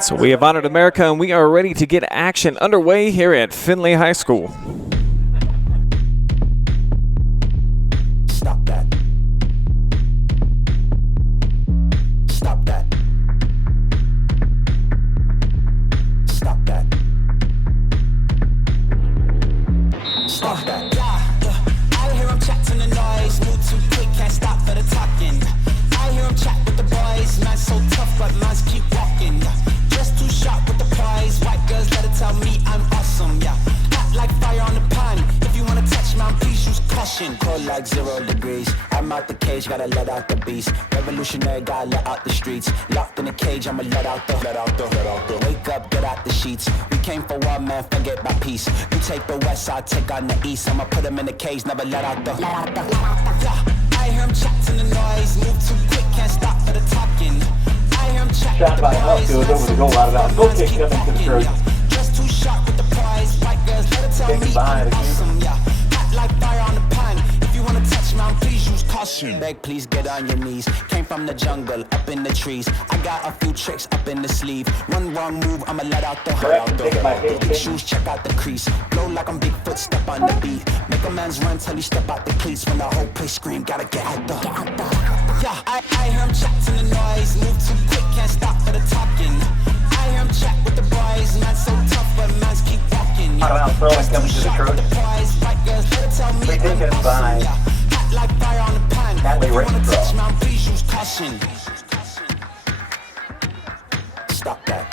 So we have honored America, and we are ready to get action underway here at Findlay High School. Stop that. Stop that. Stop that. Stop that. I hear him chatting the noise, move too quick, can't stop for the talking. I hear him chat with the boys, man so tough, but mans keep walking. Just too sharp with the prize, white girls let it tell me I'm awesome, yeah. Hot like fire on the pan, if you wanna touch man, please use caution. Cold like 0 degrees, I'm out the cage, gotta let out the beast. Revolutionary, gotta let out the streets. Locked in a cage, I'ma let out the. Wake up, get out the sheets. We came for war, man, forget my peace. You take the west, I'll take on the east. I'ma put them in the cage, never let out the. Yeah. I hear him chatting the noise, move too quick, can't stop for the talking. I hear him chatting the boys, man so tough, but mans keep walking, yeah. Just too sharp with the prize, white girls let it tell me I'm awesome, yeah. Hot like fire on the pan, if you wanna touch man, please use caution. Beg, please get on your knees, came from the jungle, up in the trees. I got a few tricks up in the sleeve. One wrong move, I'ma let out the. Big shoes, check out the crease. Blow like I'm Bigfoot, step on the beat. Make a man's run till he step out the cleats. When the whole place scream, gotta get out the. Yeah, I hear him chatting the noise. Move too quick, can't stop for the talking. I hear him chat with the boys. Man so tough, but mans keep walking. Just coming to the truth. White girls, let it tell me I'm awesome, yeah. Hot like fire on the pan. If you wanna touch man, please use caution. Stop that.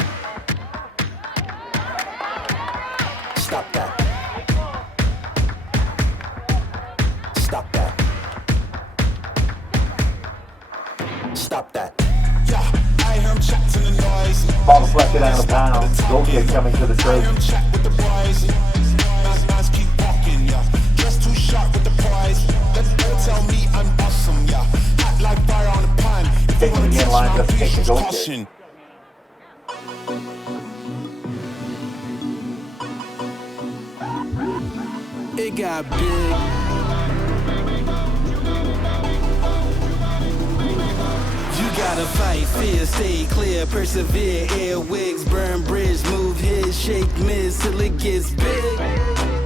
Stop that. Stop that. Stop that. Yeah, I hear him chatting the noise. Ball deflected out of bounds. Goal kick coming to the I hear him truth. chat with the boys. Mans keep walking, yeah. Just too sharp with the prize. Let it tell me I'm awesome, yeah. Hot like fire on the pan. If you wanna touch lines my up to take please the use goal kick. caution. It got big. You gotta fight, fear, stay clear, persevere, airwigs, burn bridge, move his, shake miss till it gets big.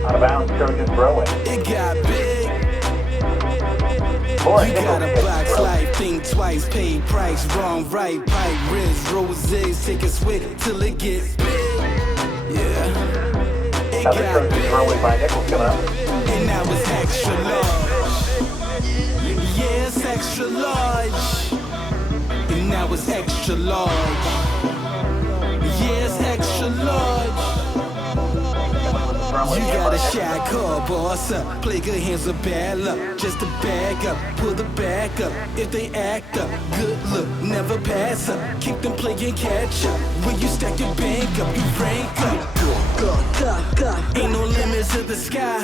Out of bounds, Trojan throwing. It got big. Boy, You gotta box life, think twice, pay price, wrong, right, pipe, wrist, roses, take a swig till it gets big. Yeah. It Another got Trojan big. throwing by Nichols coming up. And now it's extra large. Yeah, it's extra large. And now it's extra large. Yeah, it's extra large. You got a shot call, boss up. Play good hands with bad luck. Just to bag up, pull the back up. If they act up, good look, never pass up. Keep them playing catch up. When you stack your bank up, you rank up. Ain't no limits to the sky.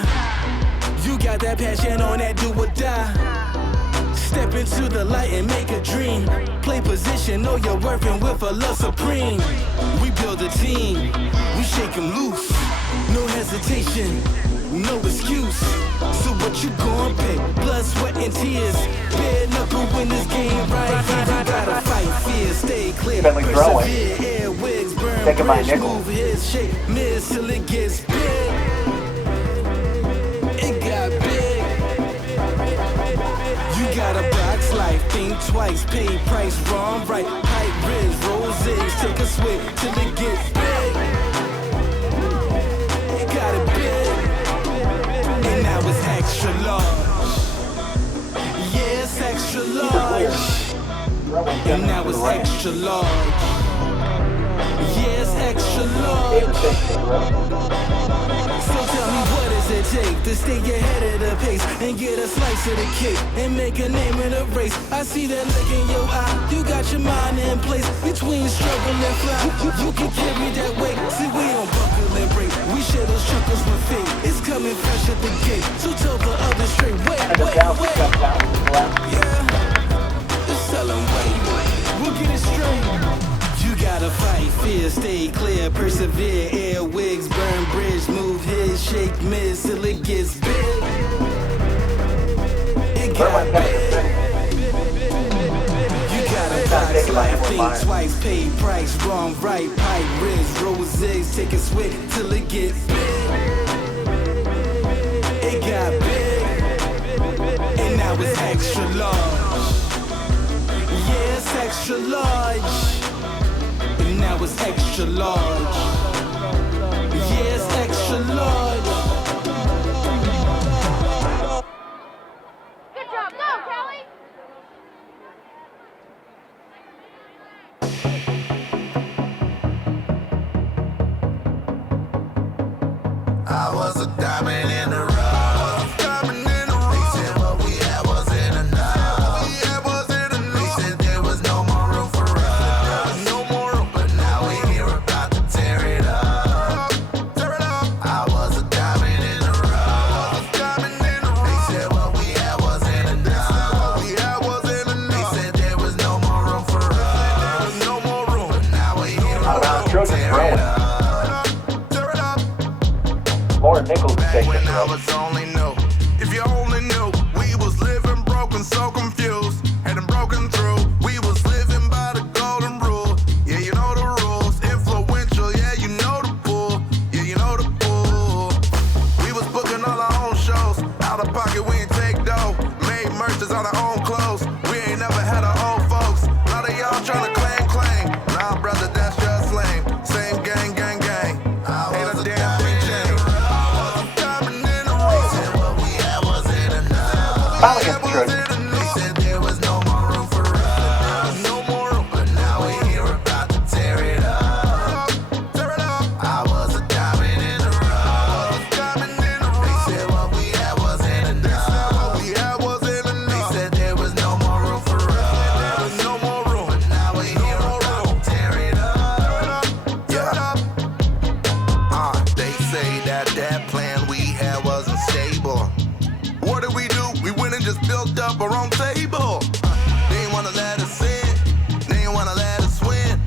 You got that passion on that do or die. Step into the light and make a dream. Play position, know your worth and with a love supreme. We build a team, we shake 'em loose. No hesitation, no excuse. So what you gon' pay? Blood, sweat, and tears. Bare knuckle win this game right here. You gotta fight fear, stay clear, Findlay throwing. persevere. Airwigs burn Taken by bridge, Nichols. move his shape, miss till it gets big. It got big. You gotta box life, think twice, pay price, wrong, right, pipe, ribs, roses, take a swig till it gets big. It got it big, and now it's extra large. Yeah, it's extra large, and now it's extra large. Yeah, it's extra large. So tell me, what does it take to stay ahead of the pace and get a slice of the cake and make a name in the race? I see that look in your eye. You got your mind in place between struggle and fly. You can carry that weight. See, we don't buckle and break. We share those chuckles with fate. It's coming fresh at the gate. So tell the others straight. Wait. Yeah. Just tell them wait. We'll get it straight. You gotta fight, fear, stay clear, persevere, airwigs, burn bridge, move his, shake miss till it gets big. It got big. You gotta box by life, Emily think Myers. twice, pay price, wrong, right, pipe, ribs, roses, take a swig till it get big. It got big, and now it's extra large. Yeah, it's extra large, and now it's extra large. Yeah, it's extra large. Good job, go, Kelly! I was a diamond in the rough. They said what we had wasn't enough. They said there was no more room for us. But now we hear about to tear it up. I was a diamond in the rough. They said what we had wasn't enough. They said there was no more room for us. But now we hear Out of bounds, about to Trojans tear it throwing. up. Lauren Nichols taking When the I throw. was only new, if you only knew, we was living broken, so confused, hadn't broken through. We was living by the golden rule. Yeah, you know the rules. Influential, yeah, you know the pool. Yeah, you know the pool. We was booking all our own shows. Out of pocket, we ain't take dough. Made merches on our own clothes. We ain't never had our own folks. Now they all tryna claim. Nah, brother, that's just lame. Same gang. Ain't a damn thing changed. Foul against the Trojans. They said there was no more room for us. But now we hear about to tear it up. I was a diamond in the rough. They said what we had wasn't enough. They said there was no more room for us. But now we hear about to tear it up. Yeah. They say that plan we had wasn't stable. What did we do? We went and just built up our own table. They ain't wanna let us in. They ain't wanna let us win.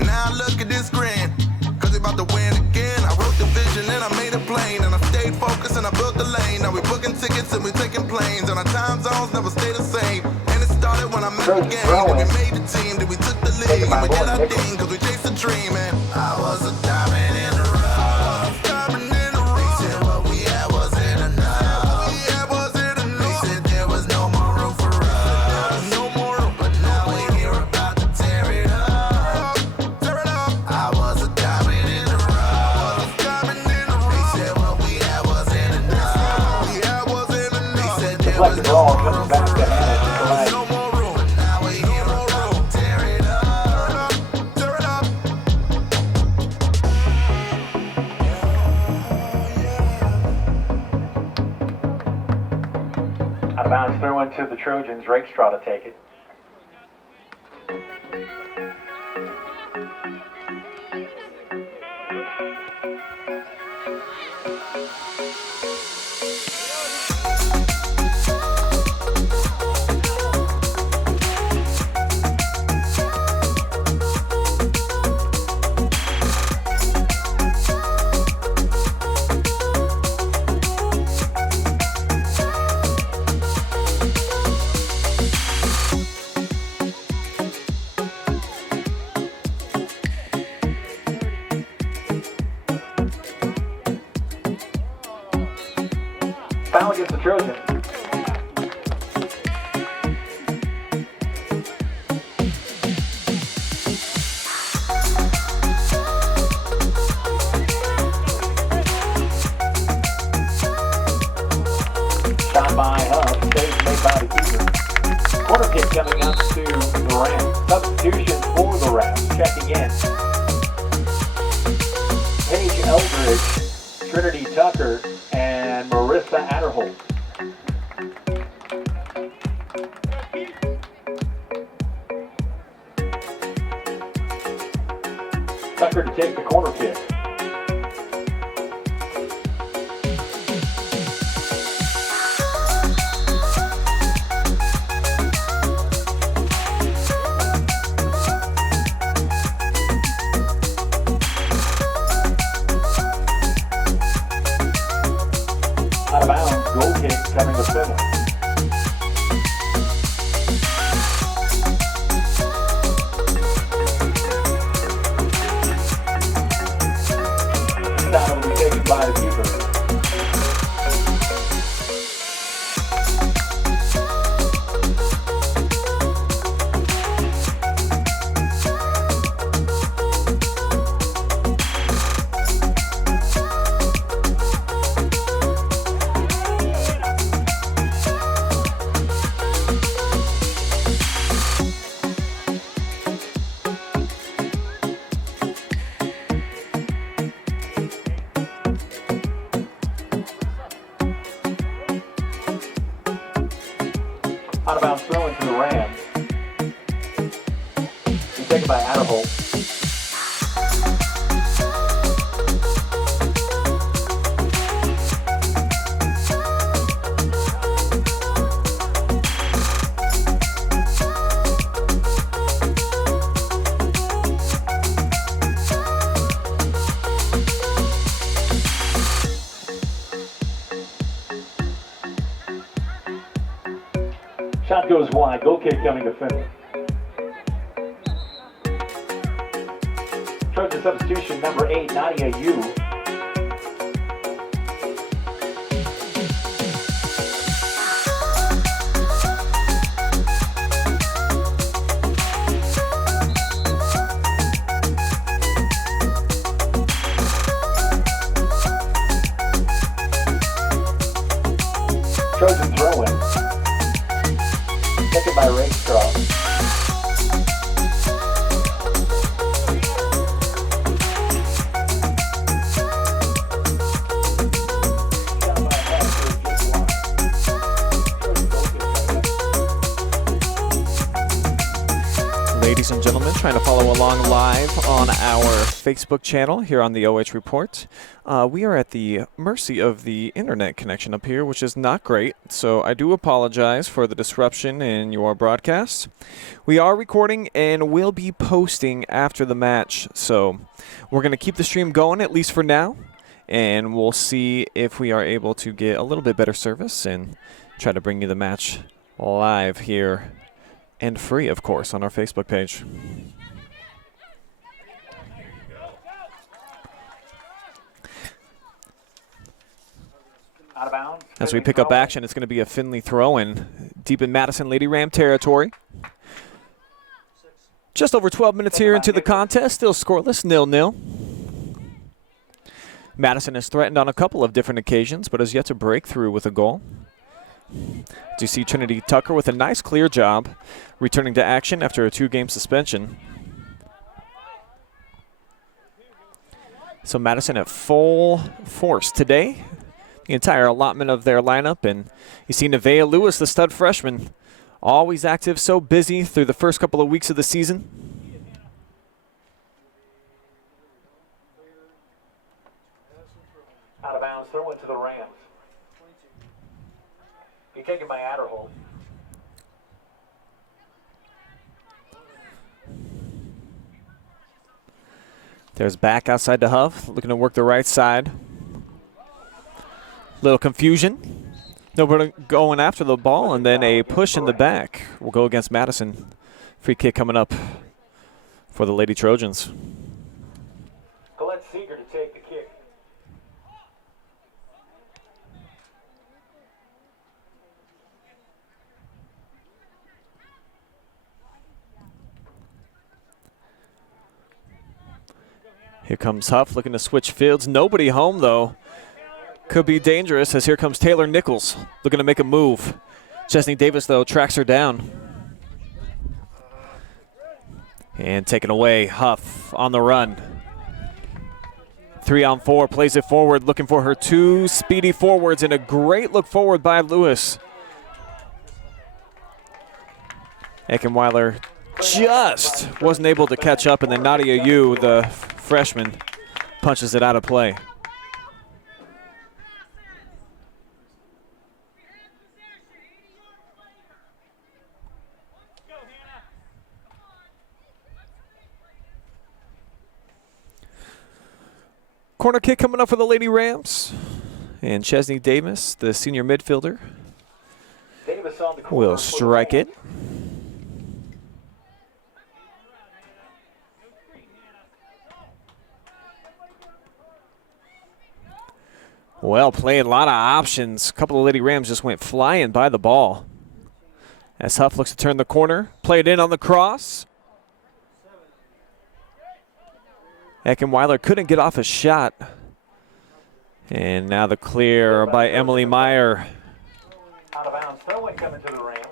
Now look at this grin. Cause they about to win again. I wrote the vision and I made it plain. And I stayed focused and I built the lane. Now we booking tickets and we taking planes. And our time zones never stay the same. And it started when I met the game. Then we made the team. Then we took the lead. Taken by And we did Lauren our Nichols. thing. Cause we chased a dream. And I was a diamond in the rough. They said what we had wasn't enough. They said there was no more room for us. But now we hear about to tear it up. I was a diamond in the rough. They said what we had wasn't enough. They said there was Deflected no ball more comes room back for to Hannah to us. collect. But now we hear about to tear it up. Out of bounds, throw into the Trojans. Rakestraw to take it. Foul against the Trojans. Shot by Huff. Save made by the keeper. Corner kick coming up to the Rams. Substitution for the Rams. Checking in. Paige Eldridge, Trinity Tucker, and Marissa Adderholt. Tucker to take the corner kick. Out of bounds, goal kick coming to Findlay. Out of bounds throw into the Rams. Be taken by Adderholt. Shot goes wide. Goal kick coming to Findlay. Trojan substitution number 8, Nadia Yu. Trojan throw-in. Taken by Rakestraw. Ladies and gentlemen, trying to follow along live on our Facebook channel here on the OH Report. We are at the mercy of the internet connection up here, which is not great, so I do apologize for the disruption in your broadcast. We are recording and will be posting after the match, so we're going to keep the stream going, at least for now, and we'll see if we are able to get a little bit better service and try to bring you the match live here and free, of course, on our Facebook page. Out of bounds. As we pick up action, it's going to be a Findlay throw-in deep in Madison Lady Ram territory. Just over 12 minutes here into the contest, still scoreless, 0-0. Madison has threatened on a couple of different occasions, but has yet to break through with a goal. Do you see Trinity Tucker with a nice clear job, returning to action after a 2-game suspension. So Madison at full force today. The entire allotment of their lineup, and you see Nevaeh Lewis, the stud freshman, always active, so busy through the first couple of weeks of the season. Out of bounds, throw into the Rams. Be taken by Adderholt. There's back outside to Huff, looking to work the right side. Little confusion. Nobody going after the ball, and then a push in the back will go against Madison. Free kick coming up for the Lady Trojans. Colette Seeger to take the kick. Here comes Huff looking to switch fields. Nobody home, though. Could be dangerous, as here comes Taylor Nichols looking to make a move. Chesney Davis, though, tracks her down. And taken away, Huff on the run. 3-on-4, plays it forward, looking for her 2 speedy forwards, and a great look forward by Lewis. Eckenweiler just wasn't able to catch up, and then Nadia Yu, the freshman, punches it out of play. Corner kick coming up for the Lady Rams. And Chesney Davis, the senior midfielder, Davis on the corner will strike it. Well played, a lot of options. A couple of Lady Rams just went flying by the ball. As Huff looks to turn the corner, play it in on the cross. Eckenweiler couldn't get off a shot. And now the clear by Emily Meyer. Out of bounds, throw in coming to the Rams.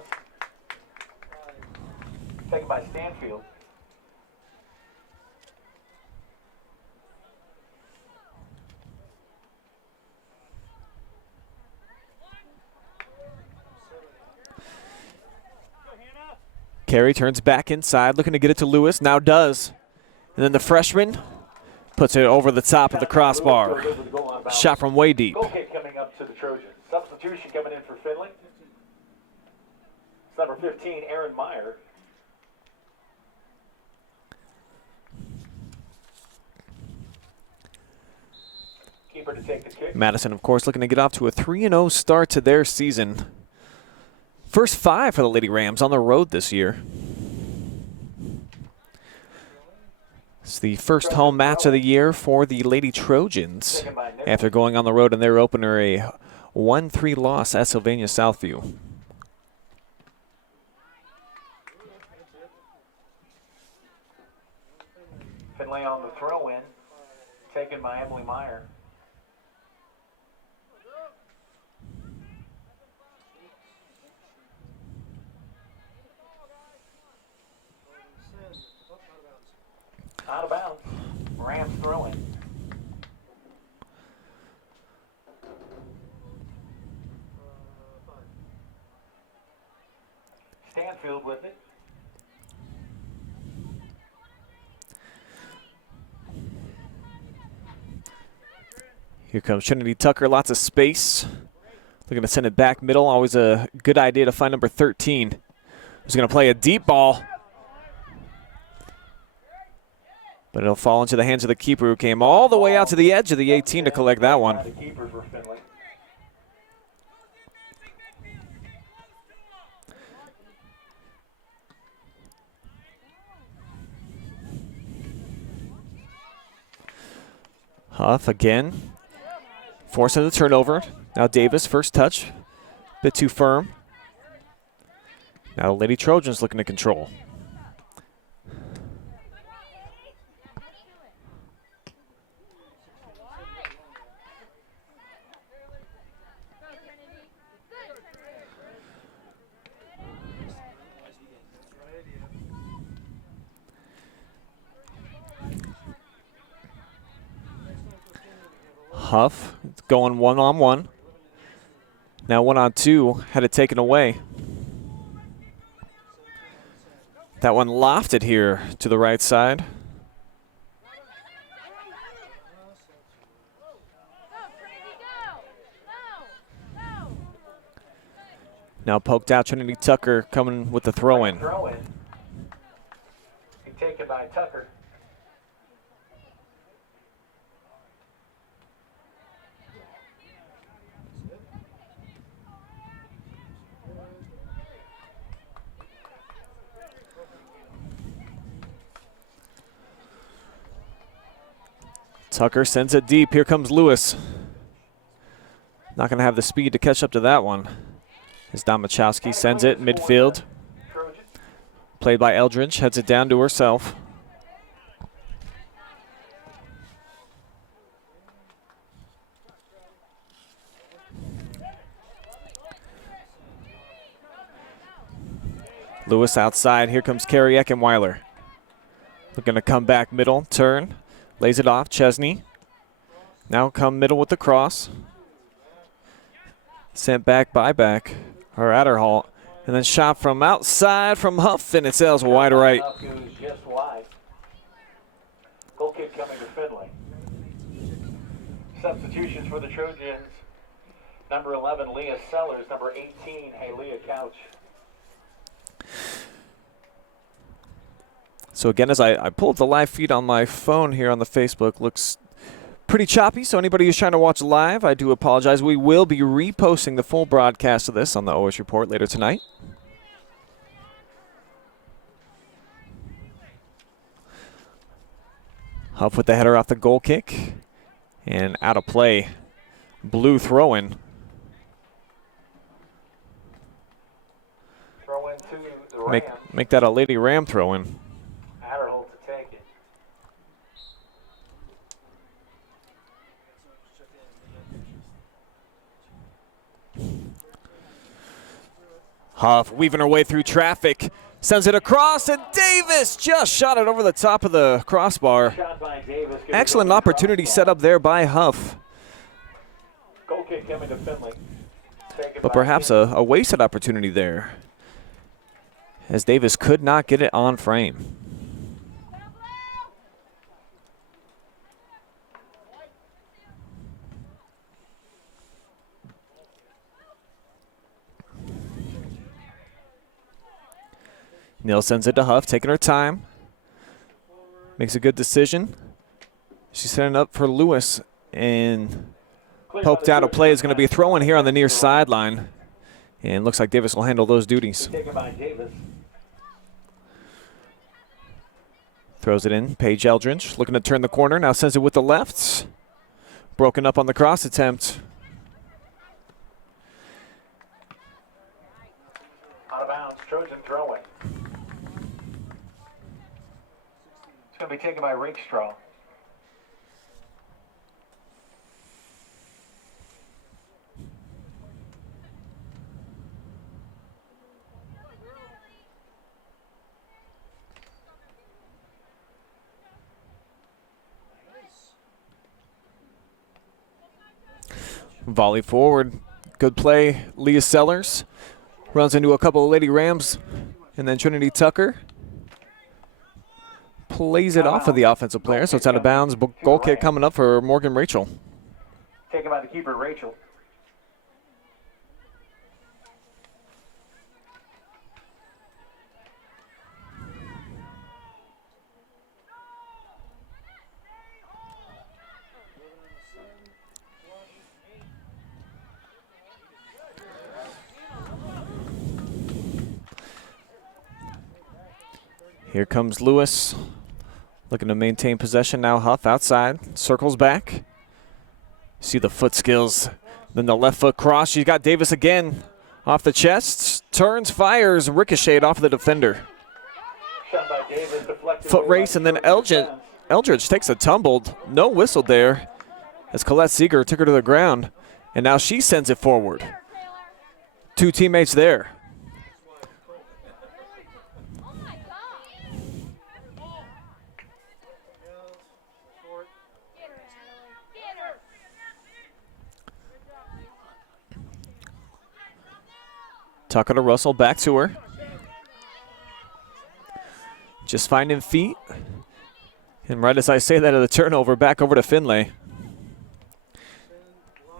Taken by Stanfield. Carey turns back inside, looking to get it to Lewis. Now does. And then the freshman puts it over the top of the crossbar. Shot from way deep. Goal kick coming up to the Trojans. Substitution coming in for Findlay. It's number 15, Aaron Meyer. Keeper to take the kick. Madison, of course, looking to get off to a 3-0 start to their season. First 5 for the Lady Rams on the road this year. It's the first home match of the year for the Lady Trojans after going on the road in their opener, a 1-3 loss at Sylvania Southview. Findlay on the throw-in, taken by Emily Meyer. Out of bounds. Rams throw-in. Stanfield with it. Here comes Trinity Tucker, lots of space. Looking to send it back middle. Always a good idea to find number 13. Who's going to play a deep ball. But it'll fall into the hands of the keeper, who came all the way out to the edge of the 18 to collect that one. The keepers were Findlay. Huff again, forcing the turnover. Now Davis, first touch, bit too firm. Now the Lady Trojans looking to control. Huff going one-on-one. Now 1-on-2, had it taken away. That one lofted here to the right side. Now poked out, Trinity Tucker coming with the throw-in. Throw-in. Taken by Tucker. Tucker sends it deep. Here comes Lewis. Not going to have the speed to catch up to that one. As Domachowski sends it midfield. Played by Eldridge. Heads it down to herself. Lewis outside. Here comes Carey Eckenweiler. Looking to come back middle. Turn. Lays it off, Chesney. Now come middle with the cross. Sent back by back, or Adderhall. And then shot from outside from Huff, and it sails wide right. Just wide. Goal kick coming to Findlay. Substitutions for the Trojans. Number 11, Leah Sellers. Number 18, Leah Couch. So again, as I pulled the live feed on my phone here on the Facebook, looks pretty choppy. So anybody who's trying to watch live, I do apologize. We will be reposting the full broadcast of this on the OS Report later tonight. Huff with the header off the goal kick. And out of play. Blue throw-in. Throw-in to the Rams. Make that a Lady Ram throw-in. Adderhold to take it. Huff weaving her way through traffic. Sends it across, and Davis just shot it over the top of the crossbar. Shot by Davis. Excellent opportunity set up there by Huff. Goal kick coming to Findlay. But perhaps a wasted opportunity there. as Davis could not get it on frame. Neal sends it to Huff, taking her time. Makes a good decision. She's setting up for Lewis, and poked out of play is going to be throwing here on the near sideline. And looks like Davis will handle those duties. Taken by Davis. Throws it in. Paige Eldridge looking to turn the corner. Now sends it with the left. Broken up on the cross attempt. Out of bounds. Trojan throwing. It's going to be taken by Rakestraw. Volley forward. Good play. Leah Sellers runs into a couple of Lady Rams. And then Trinity Tucker plays it off of the offensive player, so it's out of bounds. Goal kick coming up for Morgan Rachel. Taken by the keeper, Rachel. Here comes Lewis, looking to maintain possession. Now Huff outside, circles back. See the foot skills, then the left foot cross. She's got Davis again off the chest, turns, fires, ricocheted off the defender. Shot by Davis, deflected Foot away race, by and then Trojan. Eldridge takes a tumble. No whistle there as Colette Seeger took her to the ground, and now she sends it forward. Two teammates there. Tucker to Russell, back to her. Just finding feet. And right as I say that, the turnover back over to Findlay.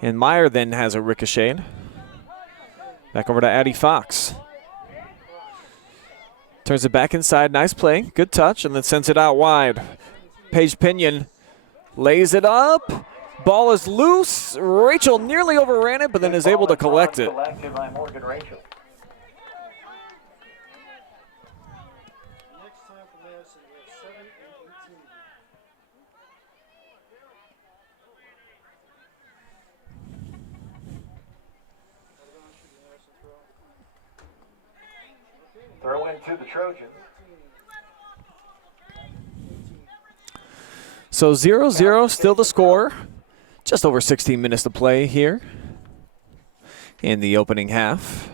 And Meyer then has a ricochet. Back over to Addie Fox. Turns it back inside, nice play, good touch, and then sends it out wide. Paige Pinion lays it up. Ball is loose. Rachel nearly overran it, but then is able to collect it. Collected by Morgan Rachel. Throw into the Trojans. So 0-0, still the score. Just over 16 minutes to play here in the opening half.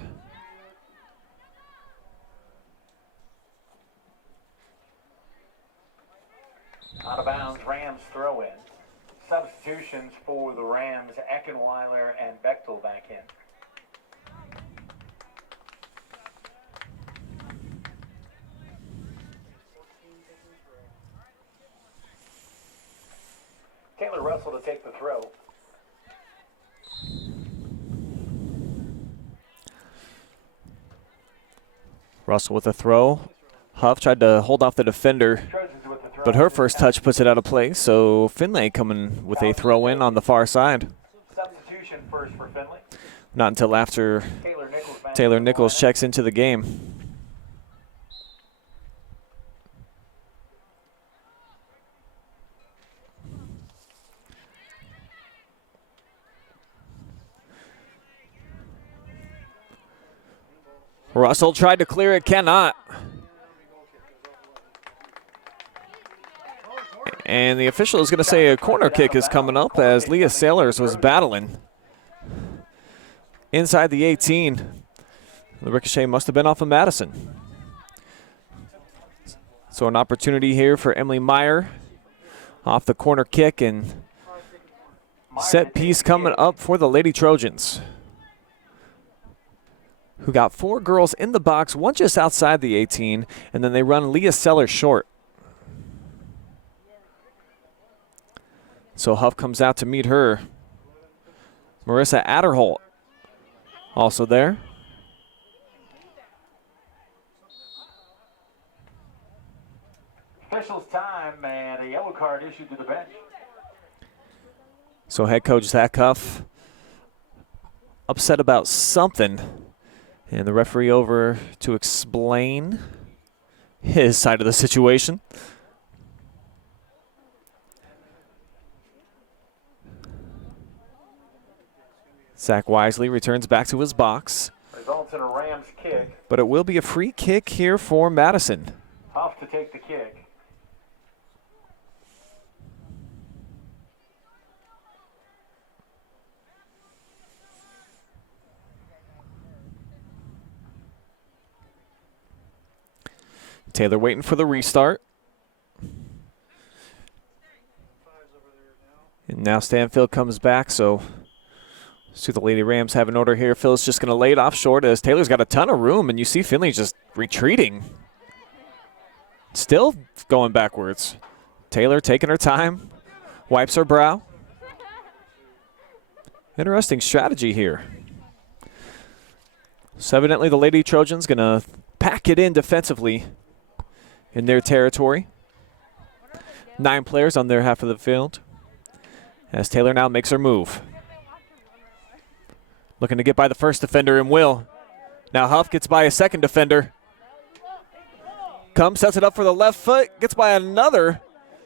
Out of bounds, Rams throw in. Substitutions for the Rams, Eckenweiler and Bechtel back in. Taylor Russell to take the throw. Russell with a throw. Huff tried to hold off the defender, Trojans with the throw. but her first touch puts it out of play. So Findlay coming with a throw in on the far side. Substitution first for Findlay. Not until after Taylor Nichols checks into the game. Russell tried to clear it, cannot. And the official is going to say a corner kick is coming up as Leah Sailors was battling inside the 18. The ricochet must have been off of Madison. So an opportunity here for Emily Meyer off the corner kick, and set piece coming up for the Lady Trojans. who got 4 girls in the box, one just outside the 18, and then they run Leah Sellers short. So Huff comes out to meet her. Marissa Adderholt also there. Officials time and a yellow card issued to the bench. So head coach Zach Huff upset about something, and the referee over to explain his side of the situation. Zach wisely returns back to his box. Results in a Rams kick. But it will be a free kick here for Madison. Huff to take the kick. Taylor waiting for the restart. And now Stanfield comes back, so see the Lady Rams have an order here. Phil's just going to lay it off short as Taylor's got a ton of room, and you see Findlay just retreating. Still going backwards. Taylor taking her time, wipes her brow. Interesting strategy here. So evidently the Lady Trojans going to pack it in defensively in their territory. 9 players on their half of the field as Taylor now makes her move. Looking to get by the first defender and will. Now Huff gets by a second defender. Comes, sets it up for the left foot, gets by another,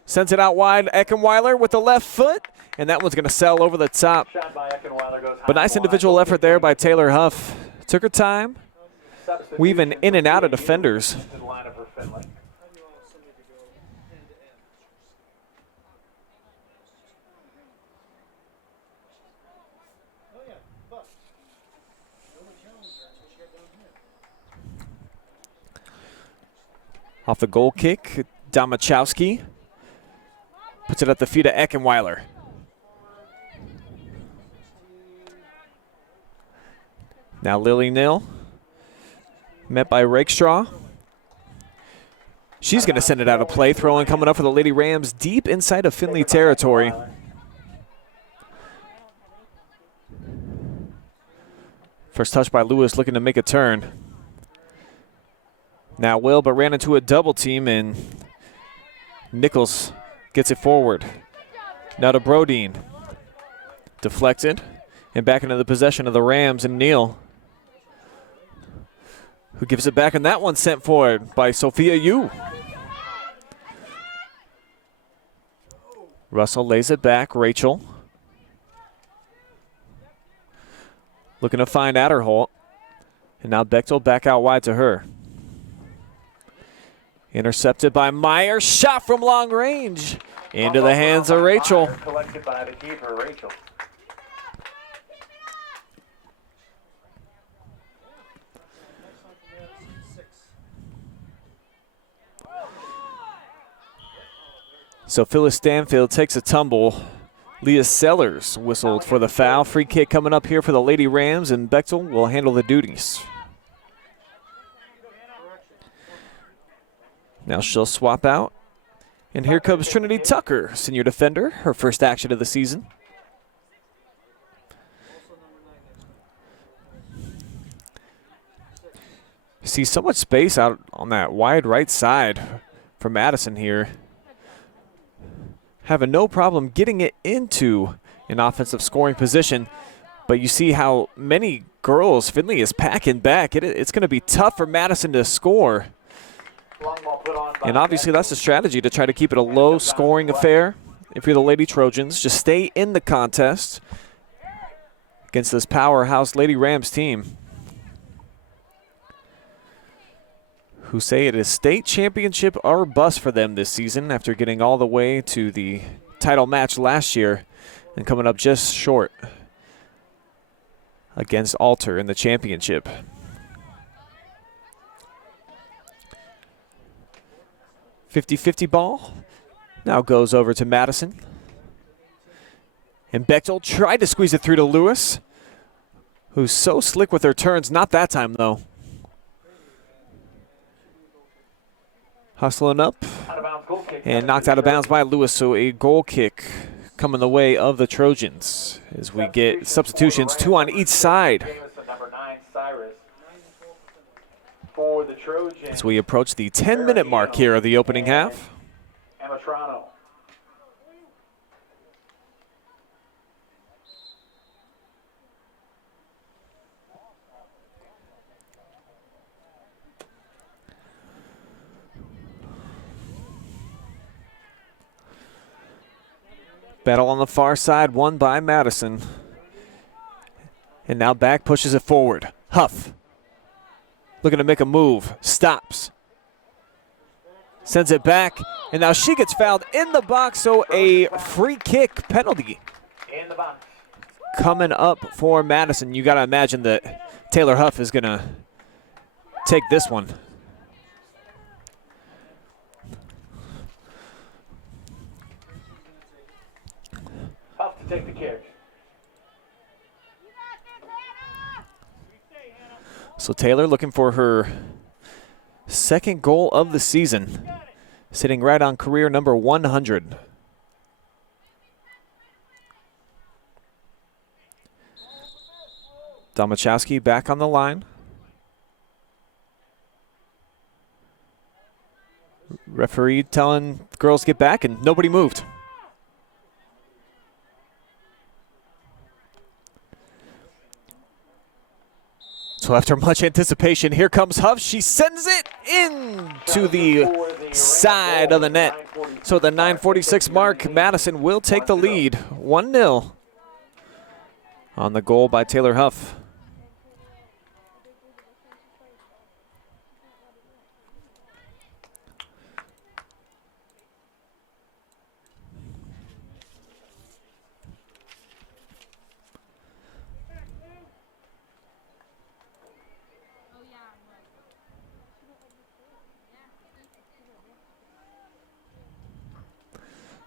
sends it out wide. Eckenweiler with the left foot, and that one's going to sail over the top. Shot by Eckenweiler goes high But nice and individual wide. effort there by Taylor Huff. Took her time, weaving in and out of defenders. To the line of her Findlay. Off the goal kick, Domachowski puts it at the feet of Eckenweiler. Now Lily Nil, met by Rakestraw. She's going to send it out of play, throwing coming up for the Lady Rams deep inside of Findlay territory. First touch by Lewis, looking to make a turn. Now Will, but ran into a double team, and Nichols gets it forward. Now to Brodeen. Deflected, and back into the possession of the Rams and Neal, who gives it back, and that one sent forward by Sophia Yu. Russell lays it back, Rachel. Looking to find Adderholt, and now Bechtel back out wide to her. Intercepted by Meyer, shot from long range. Into the hands of Rachel. Collected by the keeper, Rachel. So Phyllis Stanfield takes a tumble. Leah Sellers whistled for the foul. Free kick coming up here for the Lady Rams, and Bechtel will handle the duties. Now she'll swap out. And here comes Trinity Tucker, senior defender, her first action of the season. You see so much space out on that wide right side for Madison here. Having no problem getting it into an offensive scoring position. But you see how many girls Findlay is packing back. It's going to be tough for Madison to score. And obviously that's the strategy, to try to keep it a low-scoring affair. If you're the Lady Trojans, just stay in the contest against this powerhouse Lady Rams team, who say it is state championship or bust for them this season after getting all the way to the title match last year and coming up just short against Alter in the championship. 50-50 ball now goes over to Madison. And Bechtel tried to squeeze it through to Lewis, who's so slick with her turns. Not that time, though. Hustling up Out of bounds goal kick. and knocked out of bounds by Lewis, so a goal kick coming the way of the Trojans as we get substitutions, 2 on each side. Jameson, number 9, Cyrus. For the Trojans. As we approach the 10-minute mark here of the opening half. Amatrano. Battle on the far side, won by Madison. And now back pushes it forward. Huff looking to make a move, stops. Sends it back, and now she gets fouled in the box, so a free kick penalty In the box. coming up for Madison. You got to imagine that Taylor Huff is going to take this one. Huff to take the kick. So Taylor looking for her second goal of the season, sitting right on career number 100. Domachowski back on the line. Referee telling the girls to get back, and nobody moved. So after much anticipation, here comes Huff. She sends it into the side of the net. So at the 9:46 mark, Madison will take the lead, 1-0 on the goal by Taylor Huff.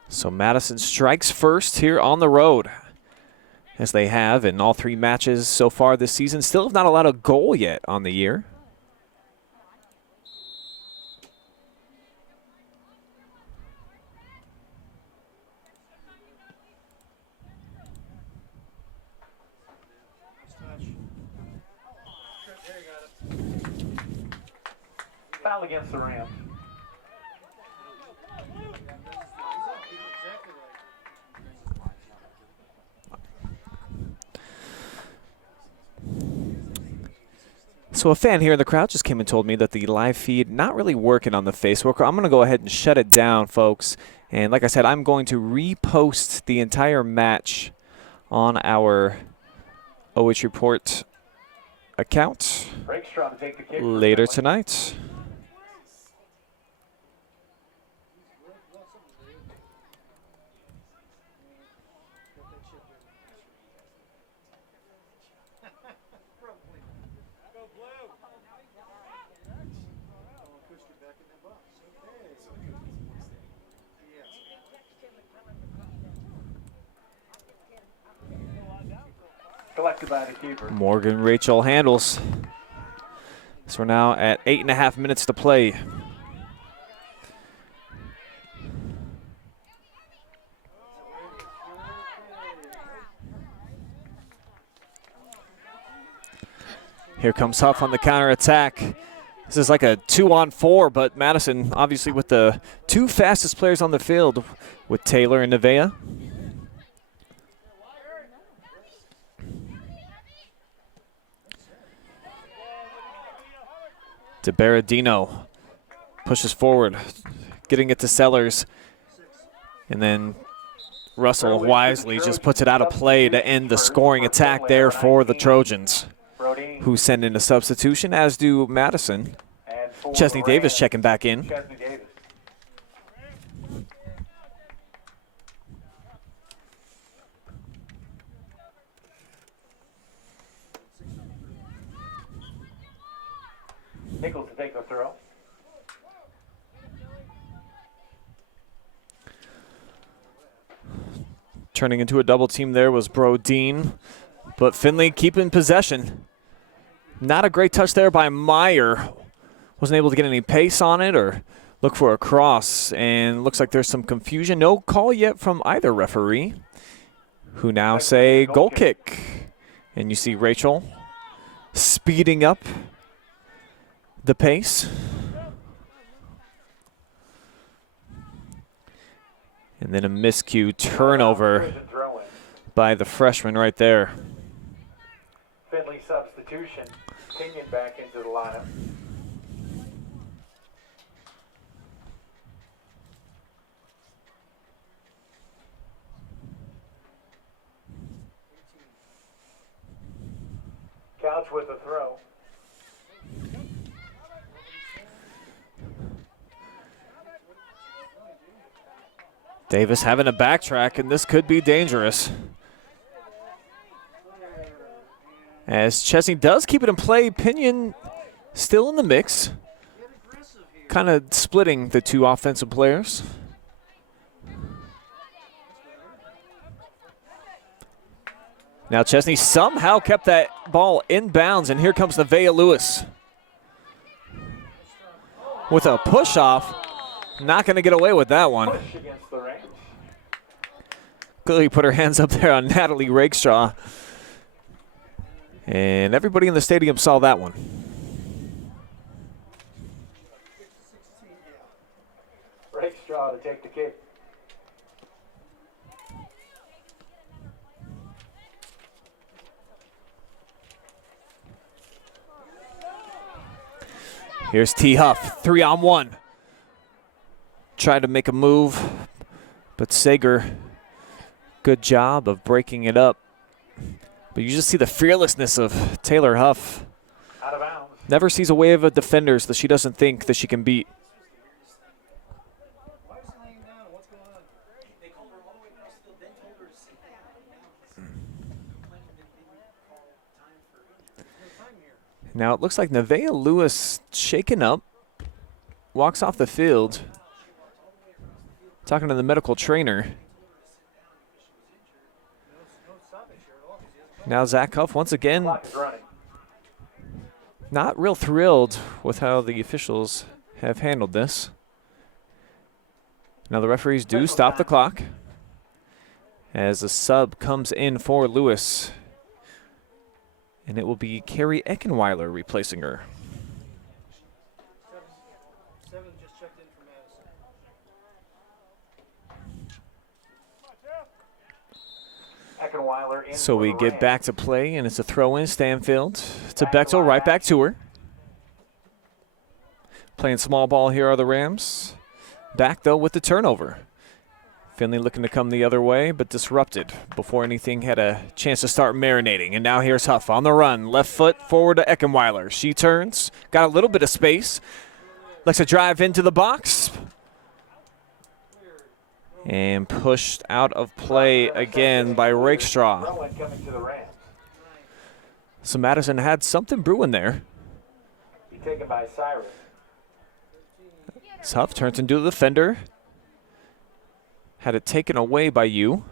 So Madison strikes first here on the road, as they have in all 3 matches so far this season. Still have not allowed a goal yet on the year. Foul against the Rams. So a fan here in the crowd just came and told me that the live feed not really working on the Facebook. I'm going to go ahead and shut it down, folks. And like I said, I'm going to repost the entire match on our OH Report account Rakestraw to take the kick. later tonight. Collected by the keeper. Morgan Rachel handles. So we're now at 8.5 minutes to play. Here comes Huff on the counterattack. This is like a 2-on-4, but Madison obviously with the 2 fastest players on the field with Taylor and Nevaeh. DeBaradino pushes forward, getting it to Sellers. And then Russell wisely just puts it out of play to end the scoring attack there for the Trojans, who send in a substitution, as do Madison. Chesney Davis checking back in. Chesney Davis. Nichols to take the throw. Turning into a double team there was Brodeen. But Findlay keeping possession. Not a great touch there by Meyer. Wasn't able to get any pace on it or look for a cross. And looks like there's some confusion. No call yet from either referee, who now say goal kick. And you see Rachel speeding up the pace. And then a miscue turnover by the freshman right there. Findlay substitution. Kenyon back into the lineup. Couch with a throw. Davis having a backtrack, and this could be dangerous. As Chesney does keep it in play, Pinion still in the mix. Kind of splitting the two offensive players. Now Chesney somehow kept that ball in bounds, and here comes Nevaeh Lewis with a push-off. Not going to get away with that one. Push against the Rams. Clearly put her hands up there on Natalie Rakestraw. And everybody in the stadium saw that one. Rakestraw to take the kick. Here's T. Huff, 3-on-1. Tried to make a move, but Sager, good job of breaking it up. But you just see the fearlessness of Taylor Huff. Out of bounds. Never sees a wave of defenders that she doesn't think that she can beat. Now it looks like Nevaeh Lewis shaken up, walks off the field, talking to the medical trainer. Now Zach Huff once again Clock is running. not real thrilled with how the officials have handled this. Now the referees do stop the clock as a sub comes in for Lewis. And it will be Carrie Eckenweiler replacing her. Seven just checked in for Madison. Eckenweiler in So for we the get Rams. back to play, and it's a throw-in, Stanfield to Bechtel, right back to her. Playing small ball here are the Rams. Back, though, with the turnover. Findlay looking to come the other way, but disrupted before anything had a chance to start marinating. And now here's Huff on the run. Left foot forward to Eckenweiler. She turns, got a little bit of space. Likes to drive into the box. And pushed out of play again by Rakestraw. Rowan coming to the Rams. So Madison had something brewing there. Be taken by Cyrus. Huff turns into the defender. Had it taken away by you.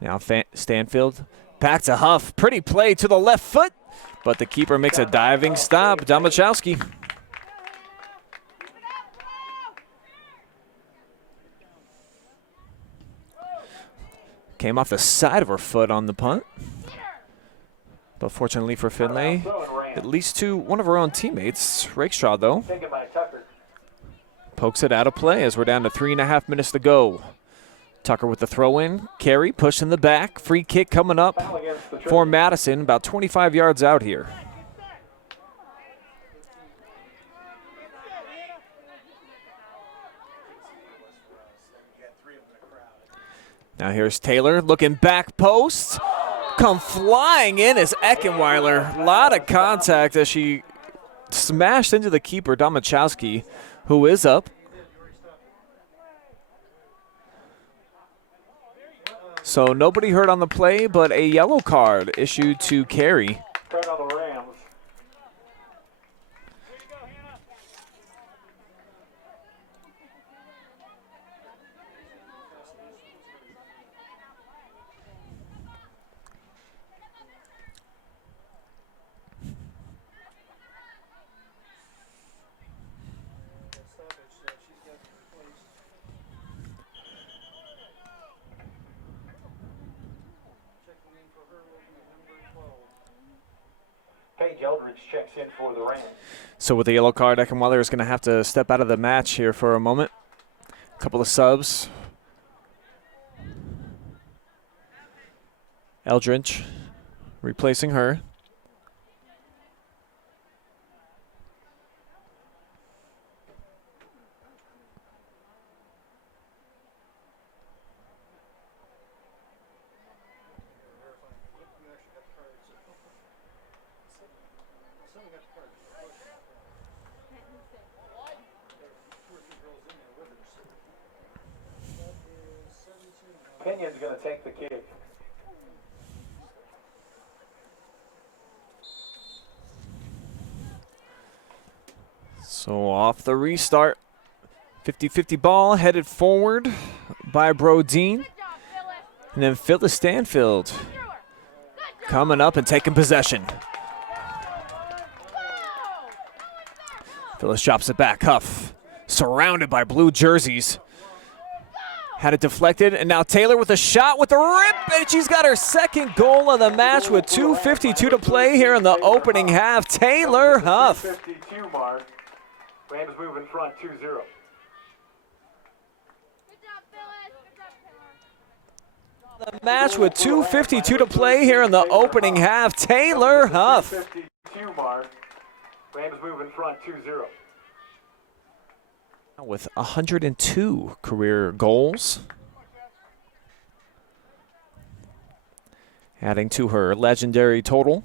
Now Stanfield back to Huff. Pretty play to the left foot, but the keeper makes a diving stop. Domachowski. Came off the side of her foot on the punt. But fortunately for Findlay, it leads to one of her own teammates, Rakestraw, though. Taken by Tucker. Pokes it out of play as we're down to 3.5 minutes to go. Tucker with the throw-in. Carey pushing the back. Free kick coming up Foul against the for Trojans. Madison, about 25 yards out here. Now here's Taylor looking back post. Come flying in as Eckenweiler. A lot of contact as she smashed into the keeper, Domachowski, who is up. So nobody hurt on the play, but a yellow card issued to Carey. Turn on the Rams. Paige Eldridge checks in for the Rams. So with the yellow card, Eckenweiler is going to have to step out of the match here for a moment. A couple of subs. Eldridge replacing her. Kenyon's going to take the kick. So off the restart, 50-50 ball headed forward by Brodeen. And then Phyllis Stanfield coming up and taking possession. Phyllis drops it back. Huff surrounded by blue jerseys. Had it deflected, and now Taylor with a shot with a rip, and she's got her second goal of the match with 2:52 to play here in the opening half. Taylor Huff. 52 mark. Rams move in front 2-0. The match with 2:52 to play here in the opening half. Taylor Huff. 52 mark. Rams move in front 2-0. With 102 career goals, adding to her legendary total.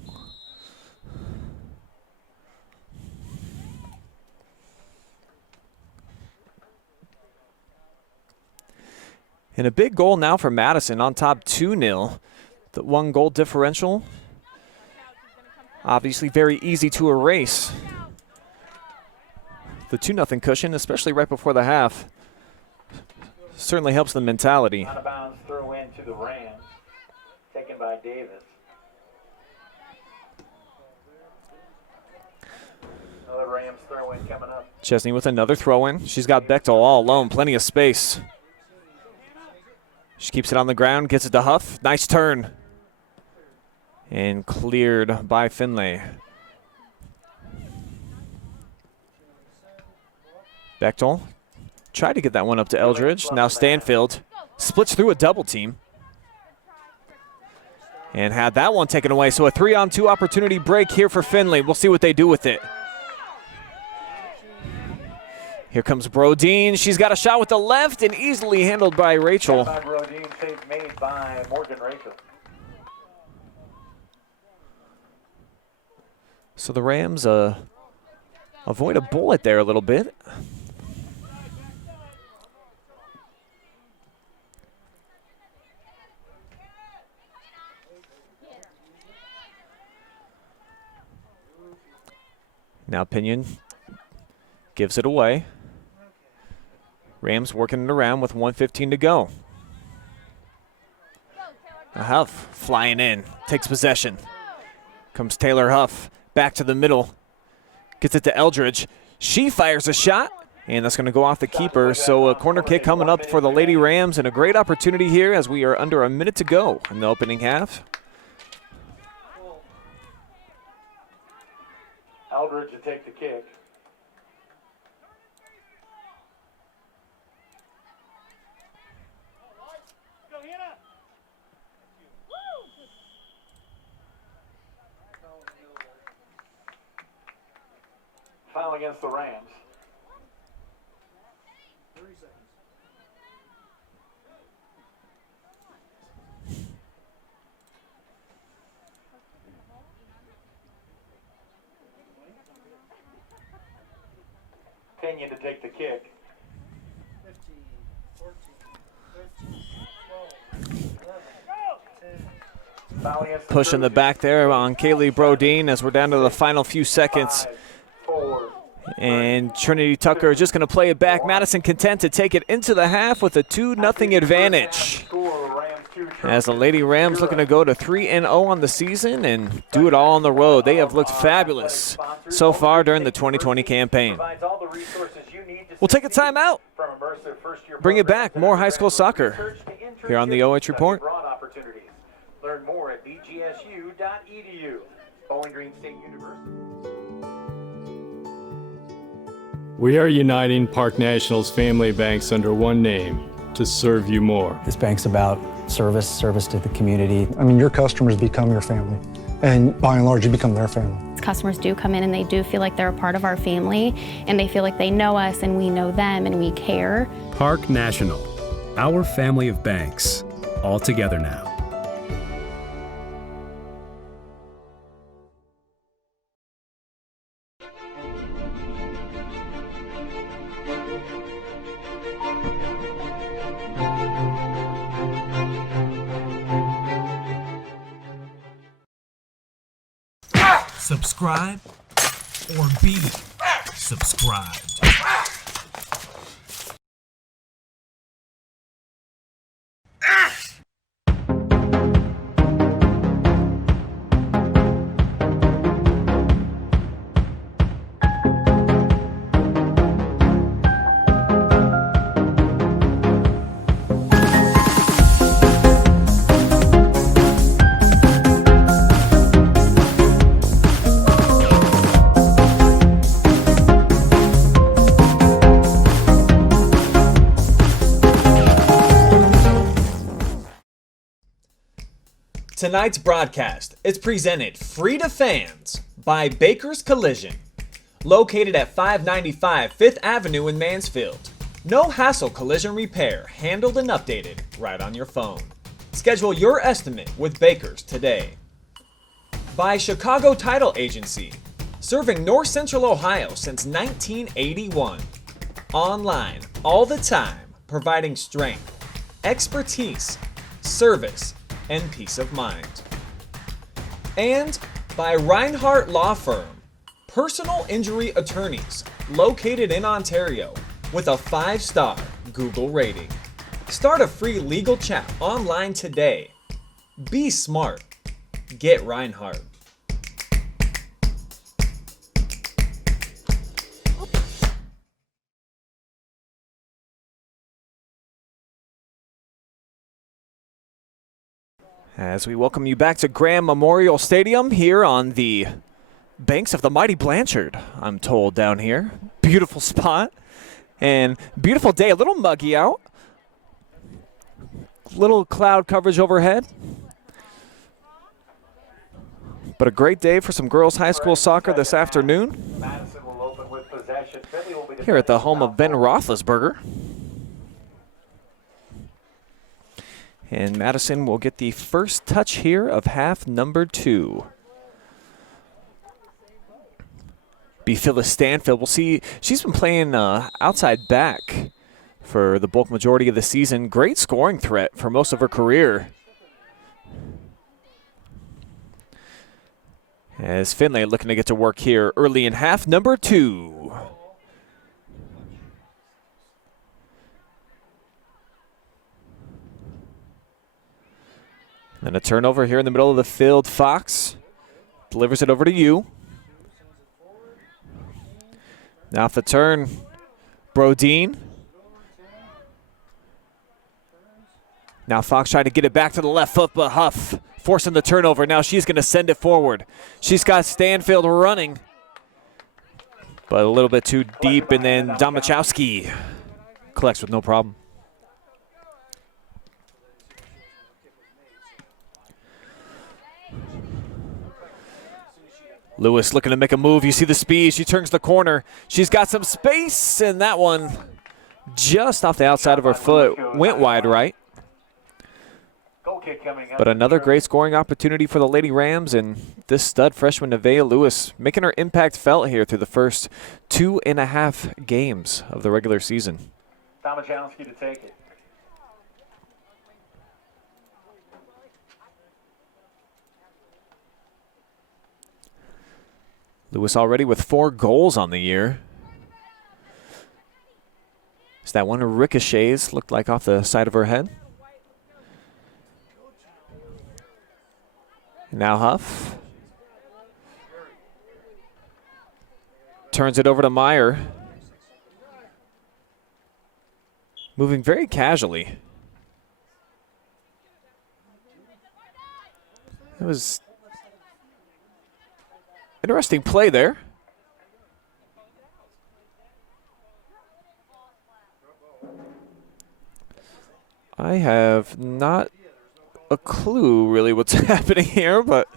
And a big goal now for Madison on top 2-0. The 1-goal differential, obviously very easy to erase. The 2-0 cushion, especially right before the half, certainly helps the mentality. Out of bounds throw in to the Rams, taken by Davis. Another Rams throw in coming up. Chesney with another throw in. She's got Bechtel all alone, plenty of space. She keeps it on the ground, gets it to Huff. Nice turn. And cleared by Findlay. Bechtel tried to get that one up to Eldridge. Now Stanfield splits through a double team. And had that one taken away. So a 3-on-2 opportunity break here for Findlay. We'll see what they do with it. Here comes Brodeen. She's got a shot with the left and easily handled by Rachel. By Brodeen, save made by Morgan Rachel. So the Rams avoid a bullet there a little bit. Now Pinion gives it away. Rams working it around with 1:15 to go. Huff flying in, takes possession. Comes Taylor Huff back to the middle. Gets it to Eldridge. She fires a shot, and that's going to go off the keeper. So a corner kick coming up for the Lady Rams, and a great opportunity here as we are under a minute to go in the opening half. Eldridge to take the kick. Foul against the Rams. 30 seconds. Pinion to take the kick. 15, 14, 13, 12, 11, 10. Foul against Pushing the back there on Kaylee Brodeen as we're down to the final few seconds. 5, 4. And Trinity Tucker just going to play it back. Madison content to take it into the half with a 2-0 advantage. As the Lady Rams looking to go to 3-0 on the season and do it all on the road. They have looked fabulous so far during the 2020 campaign. We'll take a timeout. Bring it back. More high school soccer here on the OH Report. Learn more at bgsu.edu. Bowling Green State University. We are uniting Park National's family banks under one name to serve you more. This bank's about service to the community. I mean, your customers become your family, and by and large, you become their family. Customers do come in and they do feel like they're a part of our family, and they feel like they know us and we know them and we care. Park National, our family of banks, all together now. Subscribe or be subscribed. Tonight's broadcast is presented free to fans by Baker's Collision, located at 595 5th Avenue in Mansfield. No hassle collision repair, handled and updated right on your phone. Schedule your estimate with Baker's today. By Chicago Title Agency, serving North Central Ohio since 1981. Online, all the time, providing strength, expertise, service, and peace of mind. And by Rinehardt Law Firm, personal injury attorneys located in Ontario with a 5-star Google rating. Start a free legal chat online today. Be smart. Get Rinehardt. As we welcome you back to Graham Memorial Stadium here on the banks of the mighty Blanchard, I'm told down here. Beautiful spot and beautiful day. A little muggy out. Little cloud coverage overhead. But a great day for some girls high school soccer this afternoon Madison will open with possession. Findlay will be here at the home of Ben Roethlisberger. And Madison will get the first touch here of half number 2. Be Phyllis Stanfield. We'll see. She's been playing outside back for the bulk majority of the season. Great scoring threat for most of her career. As Findlay looking to get to work here early in half number 2. And a turnover here in the middle of the field. Fox delivers it over to you. Now off the turn, Brodeen. Now Fox trying to get it back to the left foot, but Huff forcing the turnover. Now she's going to send it forward. She's got Stanfield running, but a little bit too deep, and then Domachowski collects with no problem. Lewis looking to make a move. You see the speed. She turns the corner. She's got some space, and that one just off the outside of her foot went wide right. But another great scoring opportunity for the Lady Rams, and this stud freshman Nevaeh Lewis making her impact felt here through the first 2.5 games of the regular season. Domachowski to take it. Lewis already with 4 goals on the year. Is that one ricochets, looked like off the side of her head. Now Huff. Turns it over to Meyer. Moving very casually. It was Interesting play there. I have not a clue really what's happening here, but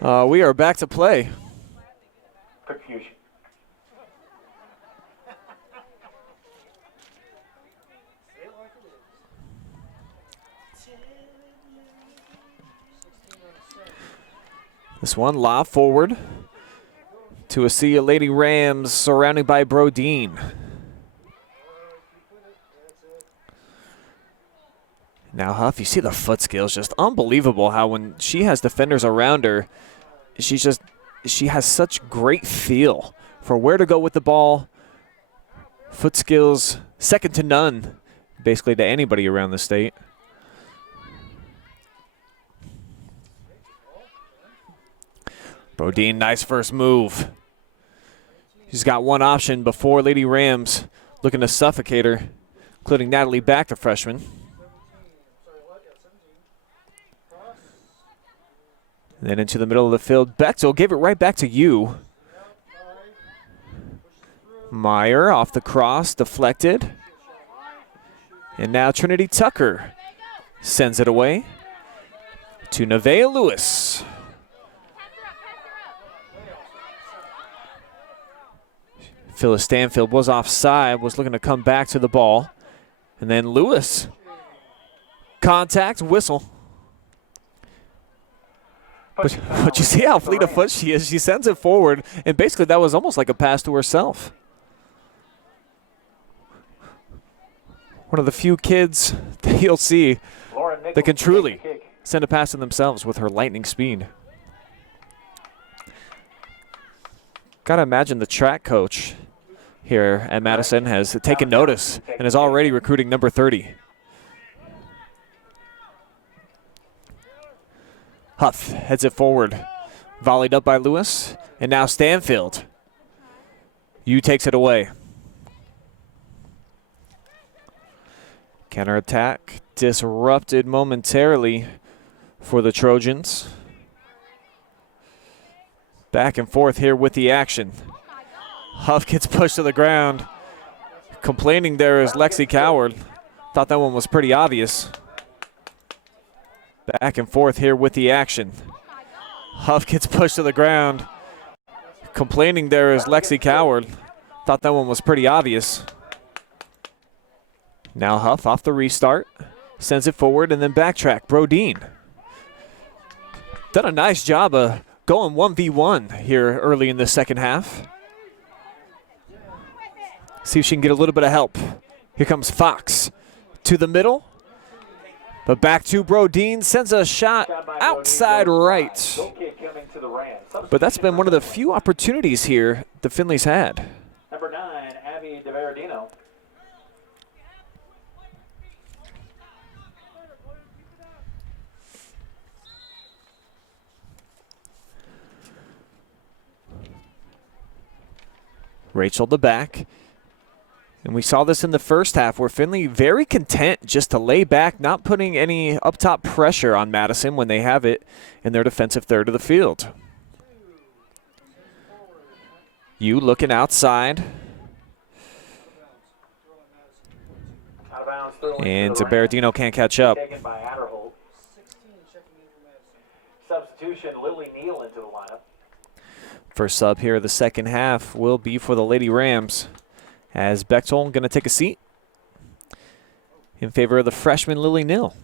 we are back to play. Confusion. This one lob forward to a sea of Lady Rams surrounded by Brodeen. Now Huff, you see the foot skills, just unbelievable how when she has defenders around her, she has such great feel for where to go with the ball. Foot skills second to none, basically to anybody around the state. Brodeen, nice first move. She's got one option before Lady Rams looking to suffocate her, including Natalie Back, the freshman. And then into the middle of the field. Bechtel gave it right back to you. Meyer off the cross, deflected. And now Trinity Tucker sends it away to Nevaeh Lewis. Phyllis Stanfield was offside, was looking to come back to the ball. And then Lewis. Contact, whistle. But you see how fleet of foot she is. She sends it forward, and basically that was almost like a pass to herself. One of the few kids that you'll see that can truly send a pass to themselves with her lightning speed. Gotta imagine the track coach here at Madison has taken notice and is already recruiting number 30. Huff heads it forward, volleyed up by Lewis, and now Stanfield. Yu takes it away. Counterattack disrupted momentarily for the Trojans. Back and forth here with the action. Huff gets pushed to the ground. Complaining there is Lexi Coward. Thought that one was pretty obvious. Back and forth here with the action. Huff gets pushed to the ground. Complaining there is Lexi Coward. Thought that one was pretty obvious. Now Huff off the restart. Sends it forward and then backtrack. Brodeen. Done a nice job of going 1v1 here early in the second half. See if she can get a little bit of help. Here comes Fox to the middle. But back to Brodeen, sends a shot outside right. But that's been one of the few opportunities here the Findlay's had. Number 9, Abby DeVeradino. Rachel the back. And we saw this in the first half where Findlay very content just to lay back, not putting any up-top pressure on Madison when they have it in their defensive third of the field. Yu looking outside. And Berardino can't catch up. Substitution, Lily Neal into the lineup. First sub here of the second half will be for the Lady Rams, as Bechtel going to take a seat in favor of the freshman Lily Neal.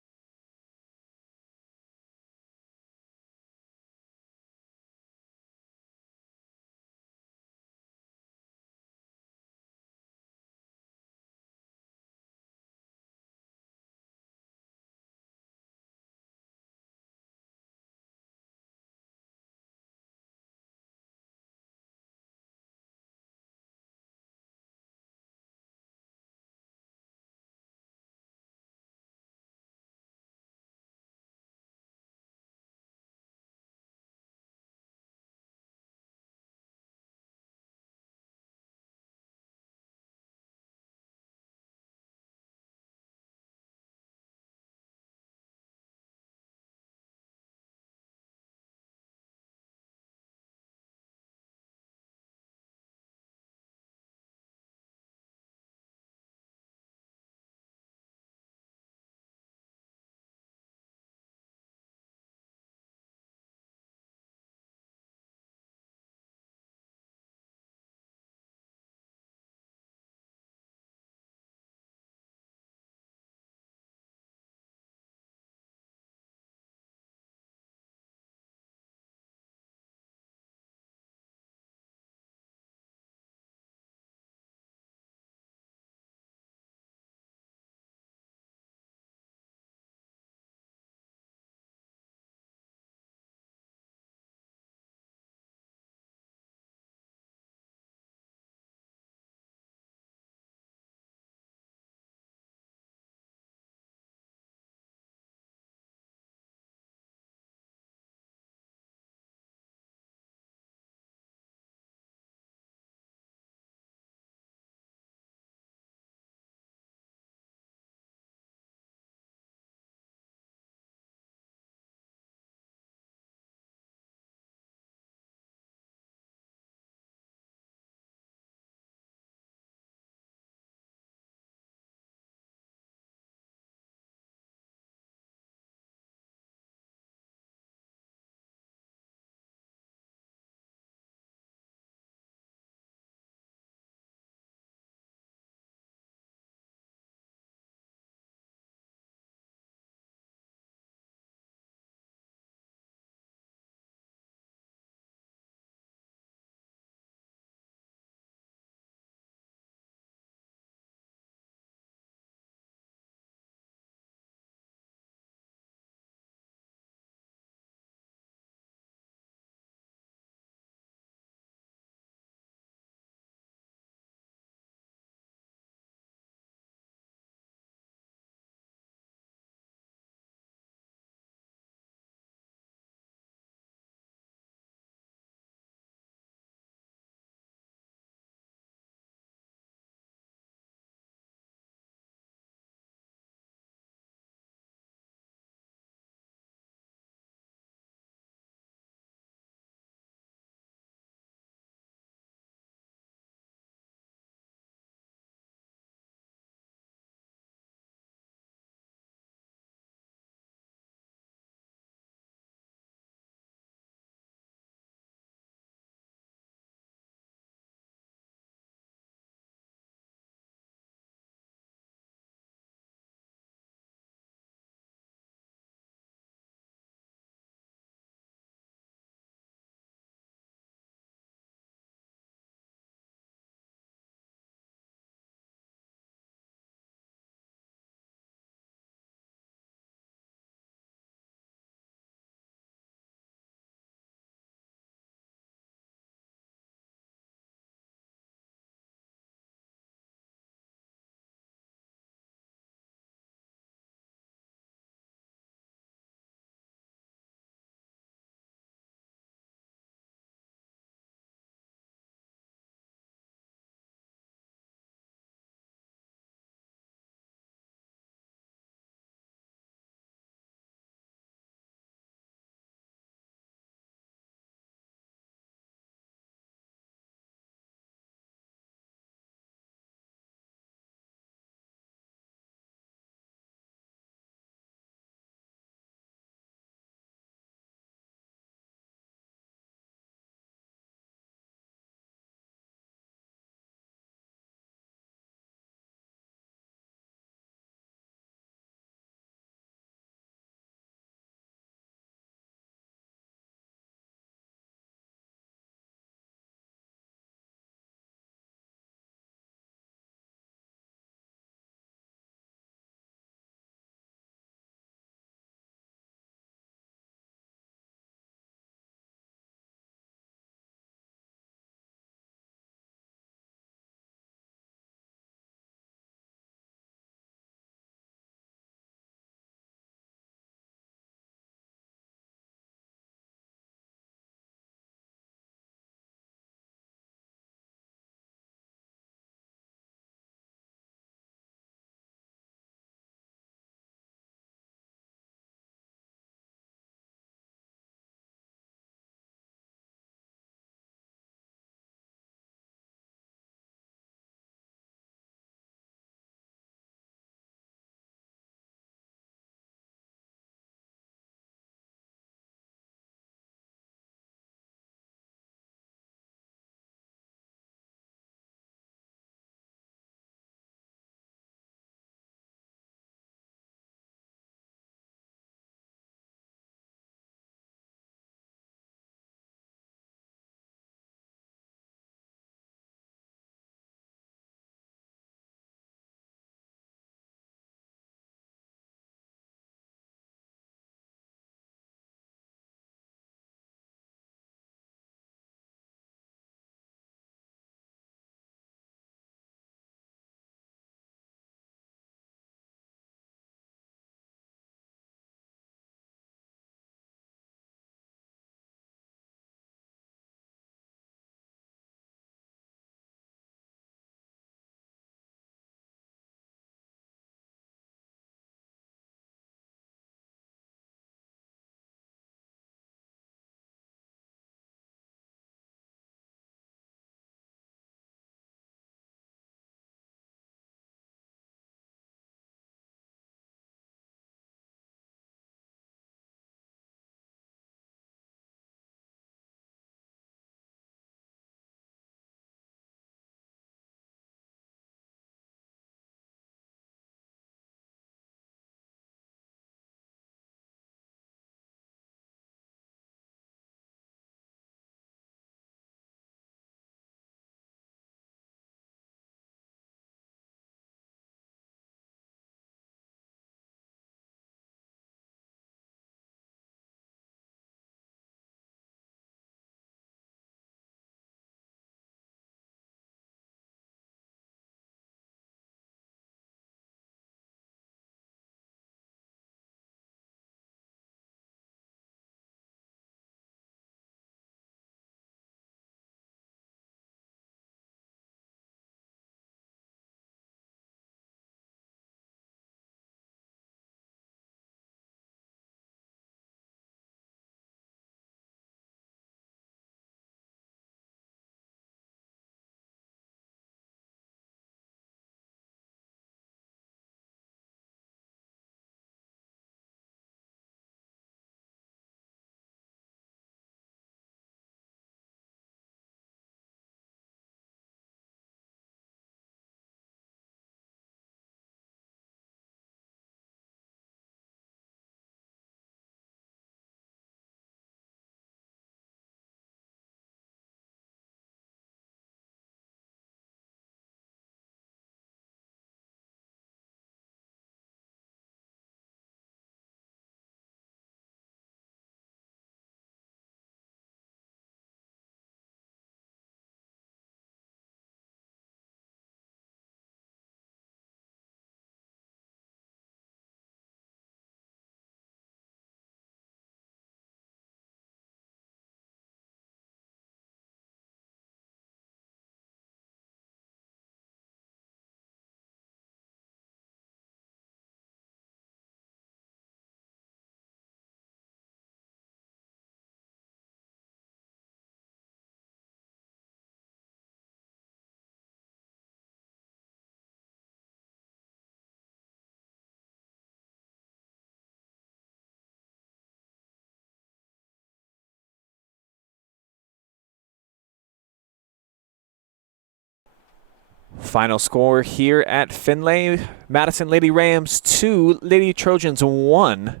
Final score here at Findlay, Madison Lady Rams 2, Lady Trojans 1.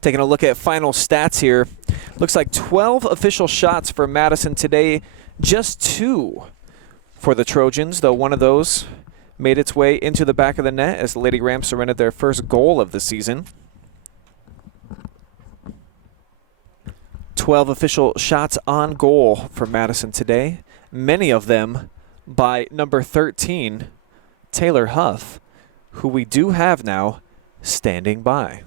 Taking a look at final stats here. Looks like 12 official shots for Madison today, just 2 for the Trojans, though one of those made its way into the back of the net as the Lady Rams surrendered their first goal of the season. 12 official shots on goal for Madison today, many of them by number 13, Taylor Huff, who we do have now standing by.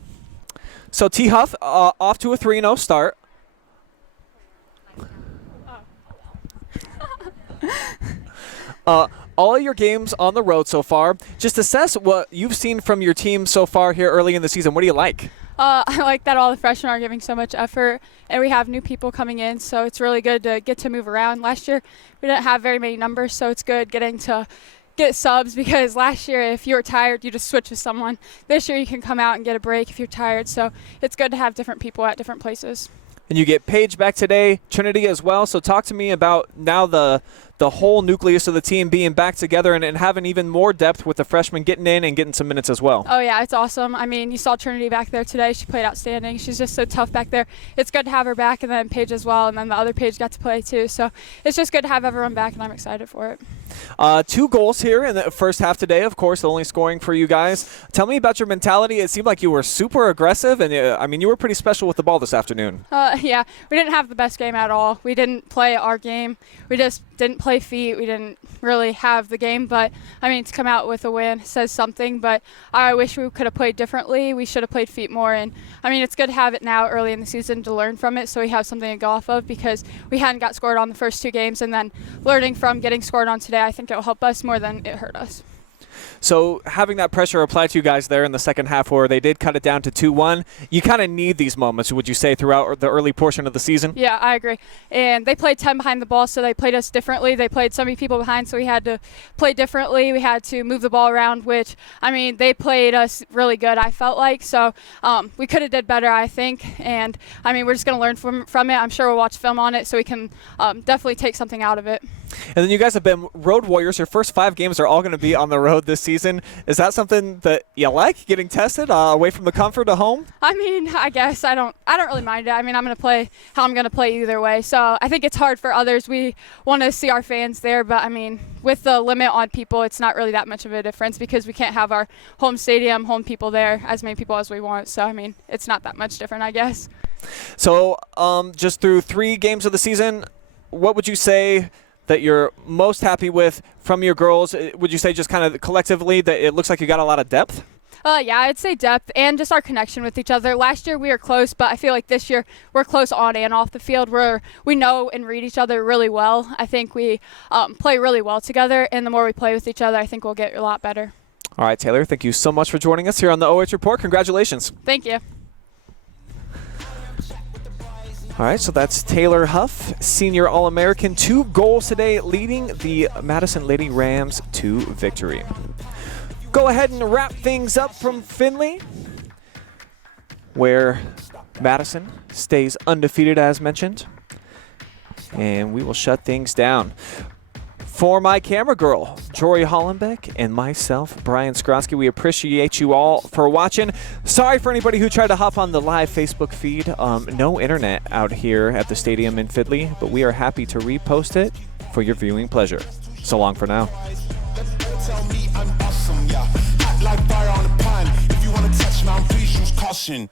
So T. Huff off to a 3-0 start. All of your games on the road so far. Just assess what you've seen from your team so far here early in the season. What do you like? I like that all the freshmen are giving so much effort, and we have new people coming in, so it's really good to get to move around. Last year, we didn't have very many numbers, so it's good getting to get subs, because last year, if you were tired, you just switch with someone. This year, you can come out and get a break if you're tired, so it's good to have different people at different places. And you get Paige back today, Trinity as well. So talk to me about now the whole nucleus of the team being back together and having even more depth with the freshmen getting in and getting some minutes as well. Oh, yeah, it's awesome. I mean, you saw Trinity back there today. She played outstanding. She's just so tough back there. It's good to have her back, and then Paige as well, and then the other Paige got to play too. So it's just good to have everyone back, and I'm excited for it. 2 goals here in the first half today, of course, only scoring for you guys. Tell me about your mentality. It seemed like you were super aggressive, and I mean, you were pretty special with the ball this afternoon. Yeah, we didn't have the best game at all. We didn't play our game. We just didn't play feet. We didn't really have the game, but I mean, to come out with a win says something, but I wish we could have played differently. We should have played feet more, and I mean, it's good to have it now early in the season to learn from it, so we have something to go off of, because we hadn't got scored on the first 2 games, and then learning from getting scored on today, I think it will help us more than it hurt us. So having that pressure applied to you guys there in the second half where they did cut it down to 2-1, you kind of need these moments, would you say, throughout the early portion of the season? Yeah, I agree. And they played 10 behind the ball, so they played us differently. They played so many people behind, so we had to play differently. We had to move the ball around, which, I mean, they played us really good, I felt like. So we could have did better, I think. And, I mean, we're just going to learn from it. I'm sure we'll watch film on it so we can definitely take something out of it. And then you guys have been road warriors. Your first 5 games are all going to be on the road this season. Is that something that you like, getting tested away from the comfort of home? I mean, I guess I don't really mind it. I mean, I'm going to play how I'm going to play either way. So I think it's hard for others. We want to see our fans there, but I mean, with the limit on people, it's not really that much of a difference, because we can't have our home stadium, home people there, as many people as we want. So I mean, it's not that much different, I guess. So just through 3 games of the season, what would you say that you're most happy with from your girls? Would you say just kind of collectively that it looks like you got a lot of depth? Yeah, I'd say depth and just our connection with each other. Last year we were close, but I feel like this year we're close on and off the field. We know and read each other really well. I think we play really well together, and the more we play with each other, I think we'll get a lot better. All right, Taylor, thank you so much for joining us here on the OH Report. Congratulations. Thank you. All right, so that's Taylor Huff, senior All-American. 2 goals today, leading the Madison Lady Rams to victory. Go ahead and wrap things up from Findlay, where Madison stays undefeated, as mentioned. And we will shut things down. For my camera girl, Jory Hollenbeck, and myself, Brian Skrosky, we appreciate you all for watching. Sorry for anybody who tried to hop on the live Facebook feed. No internet out here at the stadium in Findlay, but we are happy to repost it for your viewing pleasure. So long for now. Tell me I'm awesome, yeah. Hot like fire on a pond. If you wanna touch Mount, please use caution.